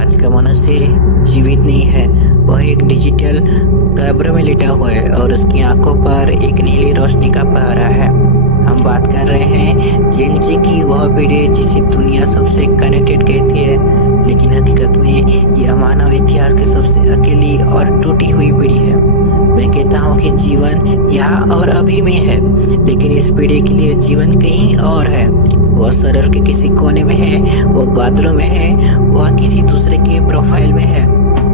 आज का मनुष्य जीवित नहीं है। वह एक डिजिटल कब्र में लेटा हुआ है और उसकी आंखों पर एक नीली रोशनी का पहरा है। हम बात कर रहे हैं जेन जी की, वह पीढ़ी जिसे दुनिया सबसे कनेक्टेड कहती है, लेकिन हकीकत में यह मानव इतिहास की सबसे अकेली और टूटी हुई पीढ़ी है। मैं कहता हूँ कि जीवन यहाँ और अभी में है, लेकिन इस पीढ़ी के लिए जीवन कहीं और है। वह शहर के किसी कोने में है, वह बादलों में है, वह किसी दूसरे के प्रोफाइल में है।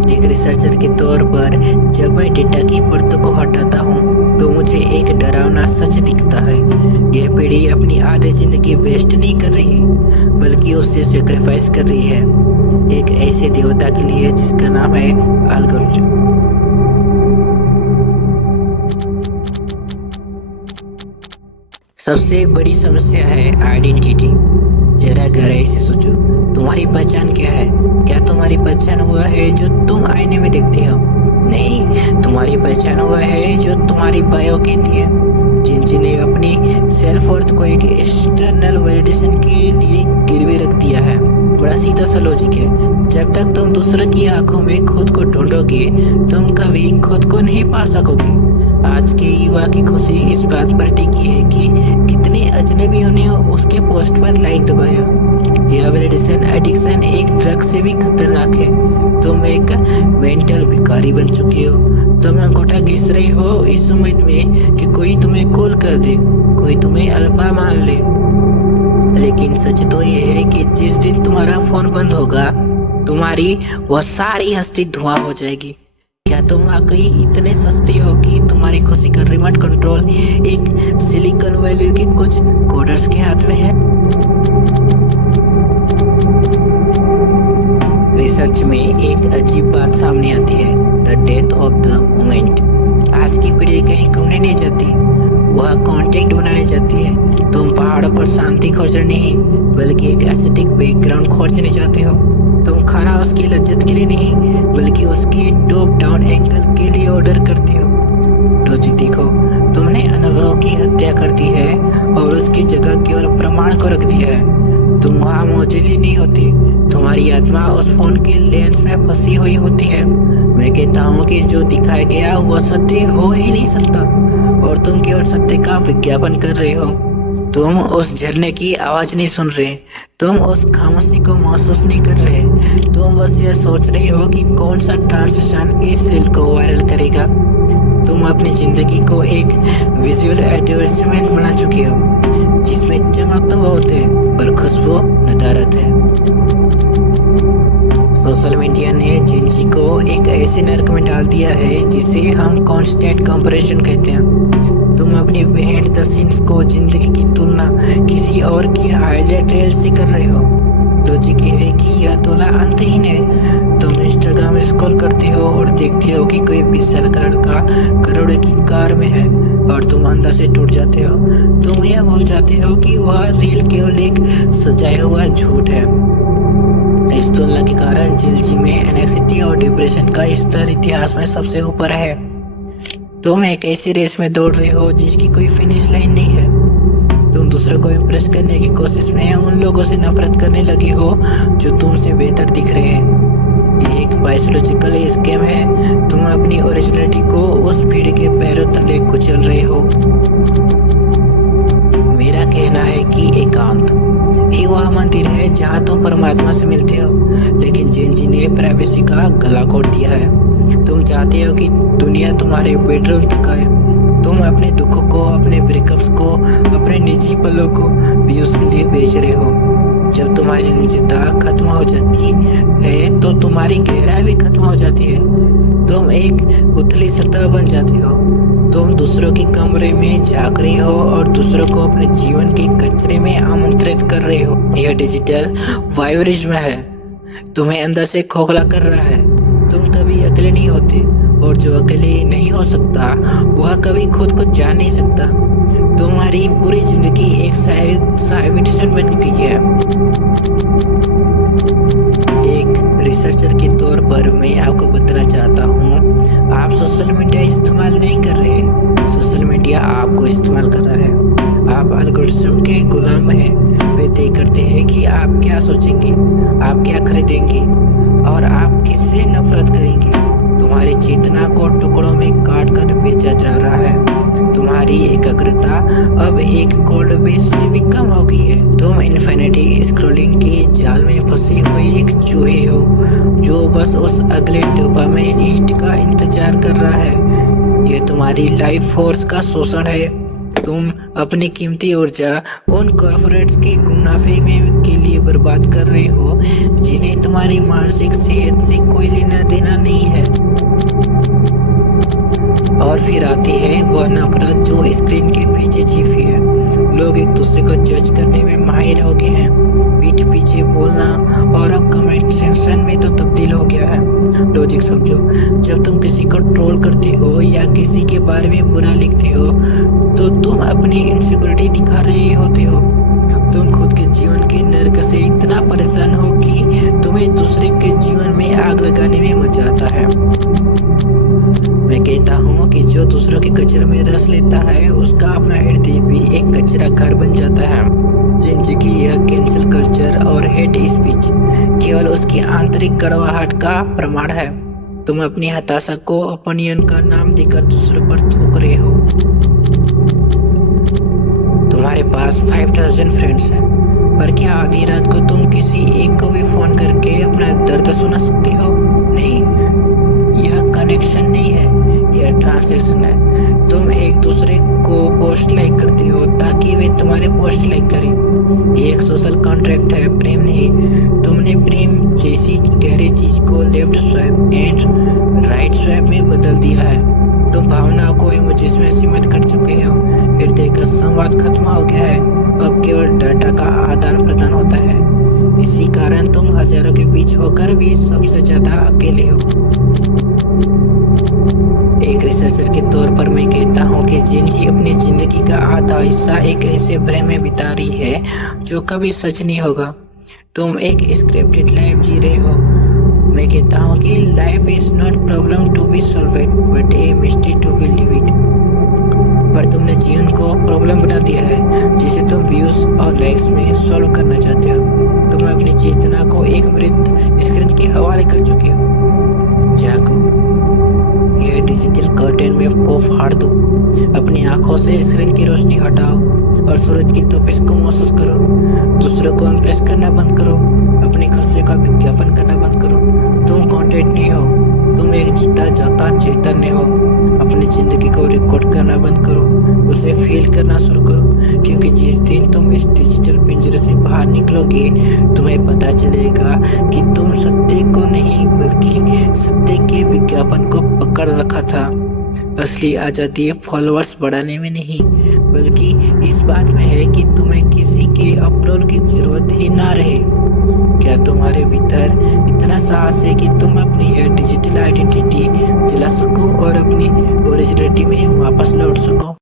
एक रिसर्चर के तौर पर जब मैं डेटा की परतों को हटाता हूँ तो मुझे एक डरावना सच दिखता है। यह पीढ़ी अपनी आधी जिंदगी वेस्ट नहीं कर रही, बल्कि उससे सेक्रीफाइस कर रही है एक ऐसे देवता के लिए जिसका नाम है एल्गोरिथम। सबसे बड़ी समस्या है आइडेंटिटी। जरा गहराई से सोचो, तुम्हारी पहचान क्या है? क्या तुम्हारी पहचान वह है जो तुम आईने में देखते हो? नहीं, तुम्हारी पहचान वह है जो तुम्हारी बायो कहती है। जिन्होंने अपनी सेल्फ वर्थ को एक एक्सटर्नल वैलिडेशन के लिए गिरवी रख दिया है। बड़ा सीधा सा लॉजिक है। जब तक तुम दूसरों की आंखों में खुद को ढूंढोगे, तुम कभी खुद को नहीं पा सकोगे। आज के युवा की खुशी इस बात पर टिकी है कि कितने अजनबियों ने उसके पोस्ट पर लाइक दबाया। यह वैलिडेशन एडिक्शन एक ड्रग से भी खतरनाक है। तुम एक मेंटल भिखारी बन चुके हो। तुम अंगूठा घिस रहे हो इस उम्मीद में कि कोई तुम्हें कॉल कर दे, कोई तुम्हें अल्फा मान ले। लेकिन सच तो यह है कि जिस दिन तुम्हारा फोन बंद होगा, तुम्हारी वह सारी हस्ती धुआं हो जाएगी। क्या तुम वाकई इतने सस्ते हो कि तुम्हारी खुशी का रिमोट कंट्रोल एक सिलिकॉन वैली के कुछ कोडर्स के हाथ में है? रिसर्च में एक अजीब बात सामने आती है, the death of the moment. आज की पीढ़ी कहीं घूमने नहीं जाती, वह कांटेक्ट बनाने जाती है। तुम पहाड़ों पर शांति खोजने नहीं, बल्कि एक एस्थेटिक बैकग्राउंड खोजने जाते हो। तुम खाना उसकी लज्जत के लिए नहीं, बल्कि उसकी टॉप डाउन एंगल के लिए ऑर्डर करते हो। लॉजिक देखो, तुमने अनुभव की हत्या कर दी है और उसकी जगह केवल प्रमाण को रख दिया है। तुम वहाँ मौजूद ही नहीं होती। तुम्हारी आत्मा उस फोन के लेंस में फंसी हुई होती है। मैं कहता हूँ कि जो दिखाया गया वह सत्य हो ही नहीं सकता, और तुम केवल सत्य का विज्ञापन कर रहे हो। तुम उस झरने की आवाज नहीं सुन रहे, तुम उस खामोशी को महसूस नहीं कर रहे। तुम बस यह सोच रहे हो कि कौन सा ट्रांजिशन इस रील को वायरल करेगा। तुम अपनी जिंदगी को एक विजुअल एडवर्टाइजमेंट बना चुके हो, जिसमें चमक तो बहुत है पर खुशबू नदारत है। सोशल मीडिया ने जिंदगी को एक ऐसे नर्क में डाल दिया है जिसे हम कांस्टेंट कंपैरिजन कहते हैं। तुम अपनी बिहाइंड द सीन्स को जिंदगी की तुलना किसी और की हाईलाइट रील से कर रहे हो। लॉजिक ये है कि यह तुलना अंतहीन है। तुम इंस्टाग्राम में स्क्रॉल करते हो और देखते हो कि कोई 20 साल का लड़का करोड़ों की कार में है, और तुम अंदर से टूट जाते हो। तुम यह भूल जाते हो कि वह रील केवल एक सजाया हुआ झूठ है। इस तुलना के कारण जिंदगी में एंग्जाइटी और डिप्रेशन का स्तर इतिहास में सबसे ऊपर है। तुम एक ऐसी रेस में दौड़ रहे हो जिसकी कोई फिनिश लाइन नहीं है। तुम दूसरों को इम्प्रेस करने की कोशिश में उन लोगों से नफरत करने लगे हो जो तुमसे बेहतर दिख रहे हैं। ये एक बायोलॉजिकल स्कैम है। तुम अपनी ओरिजिनलिटी को उस भीड़ के पैरों तले कुचल रहे हो। मेरा कहना है कि एकांत ही वह मंदिर है जहाँ तुम परमात्मा से मिलते हो, लेकिन जेन जी ने प्राइवेसी का गला घोट दिया है। तुम चाहते हो कि दुनिया तुम्हारे बेडरूम तक आए। तुम अपने दुखों को, अपने ब्रेकअप्स को, अपने निजी पलों को भी उसके लिए बेच रहे हो। जब तुम्हारी निजता खत्म हो जाती है तो तुम्हारी गहराई भी खत्म हो जाती है। तुम एक उथली सतह बन जाते हो। तुम दूसरों के कमरे में झांक रहे हो और दूसरों को अपने जीवन के कचरे में आमंत्रित कर रहे हो। यह डिजिटल वायरिज्म है, तुम्हें अंदर से खोखला कर रहा है। तुम कभी अकेले नहीं होते, और जो अकेले नहीं हो सकता वह कभी खुद को जान नहीं सकता। तुम्हारी पूरी जिंदगी एक साइबिटिशन बन गई है। एक रिसर्चर के तौर पर मैं आपको बताना चाहता हूँ, आप सोशल मीडिया इस्तेमाल नहीं कर रहे, सोशल मीडिया आपको इस्तेमाल कर रहा है। आप एल्गोरिथम के गुलाम हैं। वे तय करते हैं कि आप क्या सोचेंगे, आप क्या खरीदेंगे और आप किससे नफरत करेंगे? तुम्हारी चेतना को टुकड़ों में काट कर बेचा जा रहा है। तुम्हारी एकाग्रता अब एक कोल्ड बेस से भी कम हो गई है। तुम इन्फिनिटी स्क्रॉलिंग के जाल में फंसे हुए एक चूहे हो जो बस उस अगले डोपामाइन हिट का इंतजार कर रहा है। यह तुम्हारी लाइफ फोर्स का शोषण है। तुम अपनी कीमती ऊर्जा उन कॉर्पोरेट्स के मुनाफे में के लिए बर्बाद कर रहे हो जिन्हें तुम्हारी मानसिक सेहत से कोई लेना देना नहीं है। और फिर आती है वह नफरत जो स्क्रीन के पीछे छिपी है। लोग एक दूसरे को जज करने में माहिर हो गए हैं। पीठ पीछे बोलना और अब कमेंट सेक्शन में तो तब्दील हो गया है। लॉजिक समझो, जब तुम किसी को ट्रोल करते हो या किसी के बारे में बुरा लिखते हो तो तुम अपनी इनसिक्योरिटी दिखा रहे होते हो। तुम खुद के जीवन के नर्क से इतना परेशान हो कि तुम्हें दूसरे के जीवन में आग लगाने में मजा आता है। मैं कहता हूँ कि जो दूसरों के कचरे में रस लेता है उसका अपना हृदय भी एक कचरा घर बन जाता है। जिंदगी यह कैंसिल कल्चर और हेट स्पीच केवल उसकी आंतरिक कड़वाहट का प्रमाण है। तुम अपनी हताशा को ओपिनियन का नाम देकर दूसरों पर थोप रहे हो। तुम्हारे पास 5000 फ्रेंड्स हैं, पर क्या आधी रात को तुम किसी एक को भी फोन करके अपना दर्द सुना सकते हो? नहीं, यह कनेक्शन नहीं है, यह ट्रांसैक्शन है। तुम एक दूसरे को पोस्ट लाइक करते हो ताकि वे तुम्हारे पोस्ट लाइक करें। ये एक सोशल कॉन्ट्रैक्ट है, प्रेम नहीं। तुमने प्रेम जैसी गहरी चीज को left swipe and right swipe में बदल दिया है। तुम भावनाओं को इमोजीज में सीमित कर चुके हो। हृदय का संवाद खत्म हो गया है, अब केवल डाटा का आदान प्रदान होता है। इसी कारण तुम हजारों के बीच होकर भी सबसे ज्यादा अकेले हो। एक रिसर्चर के तौर पर मैं कहता हूँ कि जिंदगी अपनी जिंदगी का आधा हिस्सा एक ऐसे भ्रम में बिता रही है जो कभी सच नहीं होगा। तुम एक स्क्रिप्टेड लाइफ जी रहे हो। मैं कहता हूँ कि life is not problem to be solved but a mystery to be live it. पर तुमने जीवन को प्रॉब्लम बना दिया है जिसे तुम व्यूज और लाइक्स में सॉल्व करना चाहते हो। तुम अपनी चेतना को एक मृत स्क्रीन के हवाले कर चुके हो। जागो, ये डिजिटल कर्टेन में को फाड़ दो। अपनी आंखों से स्क्रीन की रोशनी हटाओ और सूरज की तपिश को महसूस करो। दूसरों को इम्प्रेस करना बंद करो। अपने खुशी का विज्ञापन करना बंद करो। तुम कंटेंट नहीं हो, तुम एक जीता जाता चैतन्य हो। अपनी जिंदगी को रिकॉर्ड करना बंद करो, उसे फील करना शुरू करो, क्योंकि जिस दिन तुम इस डिजिटल पिंजरे से बाहर निकलोगे तुम्हें पता चलेगा कि तुम सत्य को नहीं बल्कि सत्य के विज्ञापन को पकड़ रखा था। असली आज़ादी फॉलोअर्स बढ़ाने में नहीं बल्कि इस बात में है कि तुम्हें किसी के अप्रोल की जरूरत ही ना रहे। क्या तुम्हारे भीतर इतना साहस है कि तुम अपनी यह डिजिटल आइडेंटिटी जला सको और अपनी ओरिजिनलिटी में वापस लौट सको?